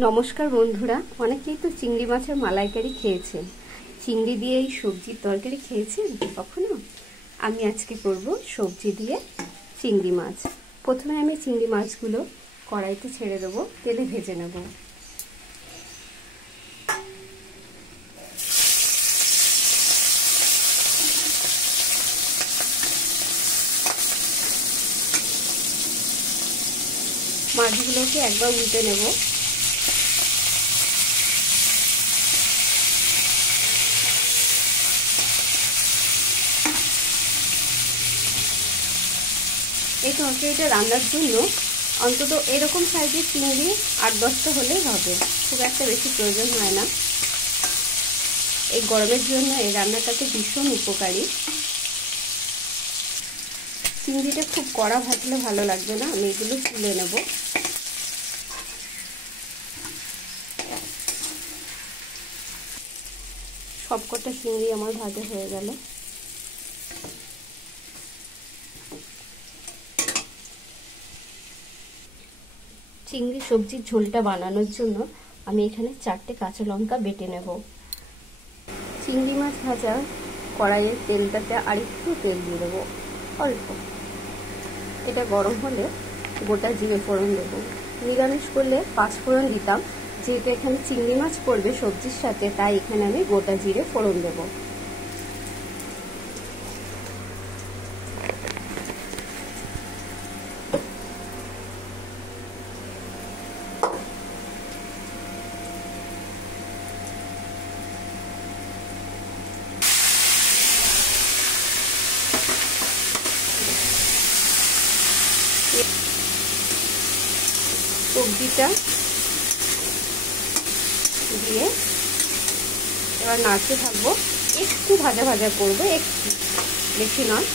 নমস্কার বন্ধুরা, অনেকেই তো চিংড়ি মাছের মালাইকারি খেয়েছেন। চিংড়ি দিয়ে এই সবজির তরকারি খেয়েছেন কখনো? আমি আজকে করব সবজি দিয়ে চিংড়ি মাছ। প্রথমে আমি চিংড়ি মাছগুলো কড়াইতে ছেড়ে দেবো, তেলে ভেজে নেব। মাছগুলোকে একবার উল্টে নেব। এই তরকারিটা রান্নার জন্য অন্তত এরকম সাইজের চিংড়ি 8-10টা হলেই হবে, খুব একটা বেশি প্রয়োজন হয় না। এই গরমের জন্য এই রান্নাটাতে ভীষণ উপকারী। চিংড়িটা খুব কড়া ভাজলে ভালো লাগবে না, আমি এগুলো তুলে নেব। সবকটা চিংড়ি আমার ভাজা হয়ে গেল। চিংড়ি সবজির ঝোলটা বানানোর জন্য আমি এখানে 4টে কাঁচা লঙ্কা বেটে নেব। চিংড়ি মাছ ভাজা কড়াইয়ের তেলটাতে আরেকটু তেল দিয়ে দেবো, অল্প। এটা গরম হলে গোটা জিরে ফোড়ন দেবো। নিরামিষ করলে 5 ফোড়ন দিতাম, যেহেতু এখানে চিংড়ি মাছ পড়বে সবজির সাথে, তাই এখানে আমি গোটা জিরে ফোড়ন দেবো। সবজিটা দিয়ে এবার নাড়তে থাকবো। একটু ভাজা ভাজা করবো, একটু বেশি নয়।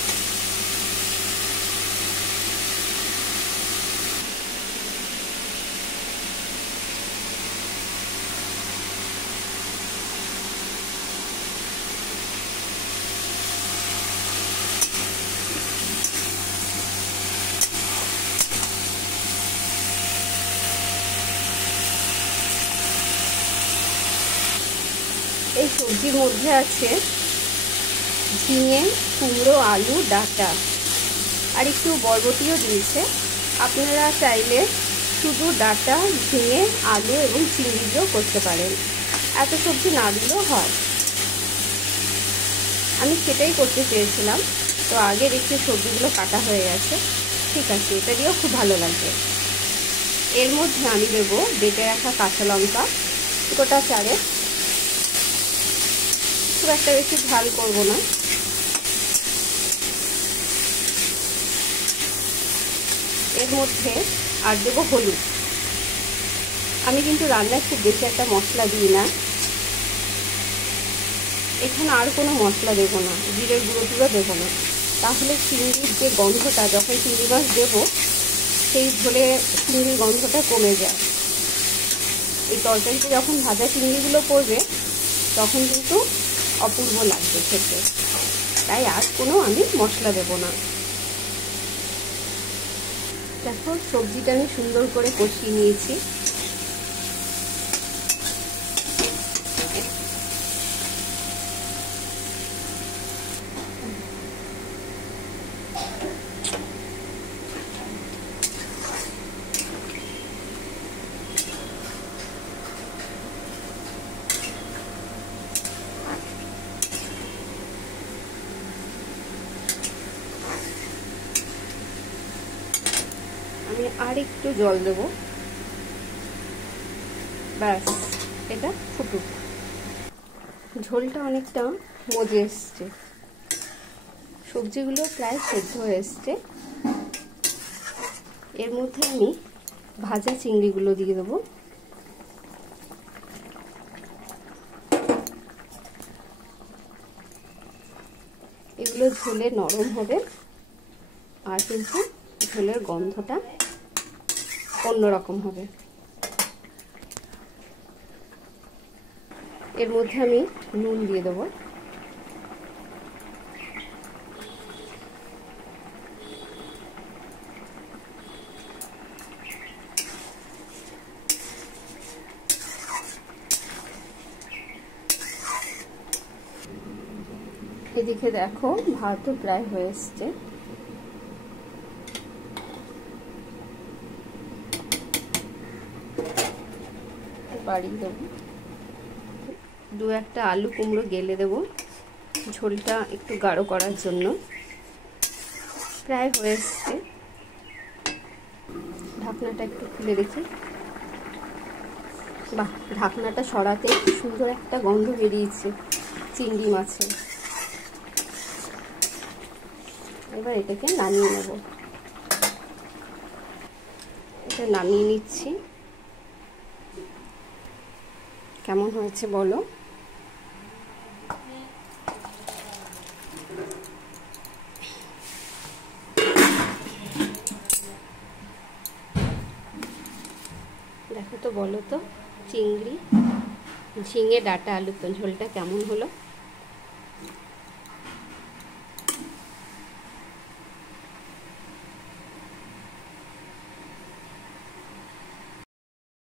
এই সবজির মধ্যে আছে ঝিঙে, কুমড়ো, আলু, ডাঁটা আর একটু বরবটিও দিয়েছে। আপনারা চাইলে শুধু ডাঁটা, ঝিঙে, আলু এবং চিংড়ি দিয়েও করতে পারেন, এত সবজি না দিলেও হয়। আমি সেটাই করতে চেয়েছিলাম, তো আগে দেখছি সবজিগুলো কাটা হয়ে গেছে। ঠিক আছে, এটা দিয়েও খুব ভালো লাগবে। এর মধ্যে আমি দেবো বেটে রাখা কাঁচা লঙ্কা, গোটা 4। খুব একটা বেশি ঝাল করবো না। এর মধ্যে আর দেবো হলুদ। আমি কিন্তু রান্নায় খুব বেশি একটা মশলা দিই না, এখানে আর কোনো মশলা দেবো না, জিরের গুঁড়ো টুড়ো দেবো না। তাহলে চিংড়ির যে গন্ধটা, যখন চিংড়ি মাছ দেবো সেই ঝোলে চিংড়ির গন্ধটা কমে যায়। এই তরকারিতে যখন ভাজা চিংড়িগুলো পড়বে তখন কিন্তু অপূর্ব লাগবে খেতে, তাই আর কোনো আমি মশলা দেবো না। দেখো, সবজিটা আমি সুন্দর করে কষিয়ে নিয়েছি। আমি আর একটু জল দেবো, ব্যাস, এটা ফুটুক। ঝোলটা অনেকটা মজে এসছে, সবজিগুলো প্রায় সেদ্ধ হয়ে এসছে। এর মধ্যে আমি ভাজা চিংড়িগুলো দিয়ে দেবো। এগুলো ঝোলে নরম হবে, আর কিন্তু ঝোলের গন্ধটা অন্যরকম হবে। এর মধ্যে আমি নুন দিয়ে দেবো। এদিকে দেখো ভাতও প্রায় হয়ে এসছে। বাড়িয়ে দেবো, দু একটা আলু কুমড়ো গেলে দেবো ঝোলটা একটু গাঢ় করার জন্য। প্রায় হয়ে এসছে, ঢাকনাটা একটু খুলে দেখি। বাহ, ঢাকনাটা সরাতে সুন্দর একটা গন্ধ বেরিয়েছে চিংড়ি মাছের। এবার এটাকে নামিয়ে নেব। এটা নামিয়ে নিচ্ছি। কেমন হয়েছে বলো? দেখো তো, বলো তো চিংড়ি ঝিঙে ডাঁটা আলুর ঝোলটা কেমন হলো?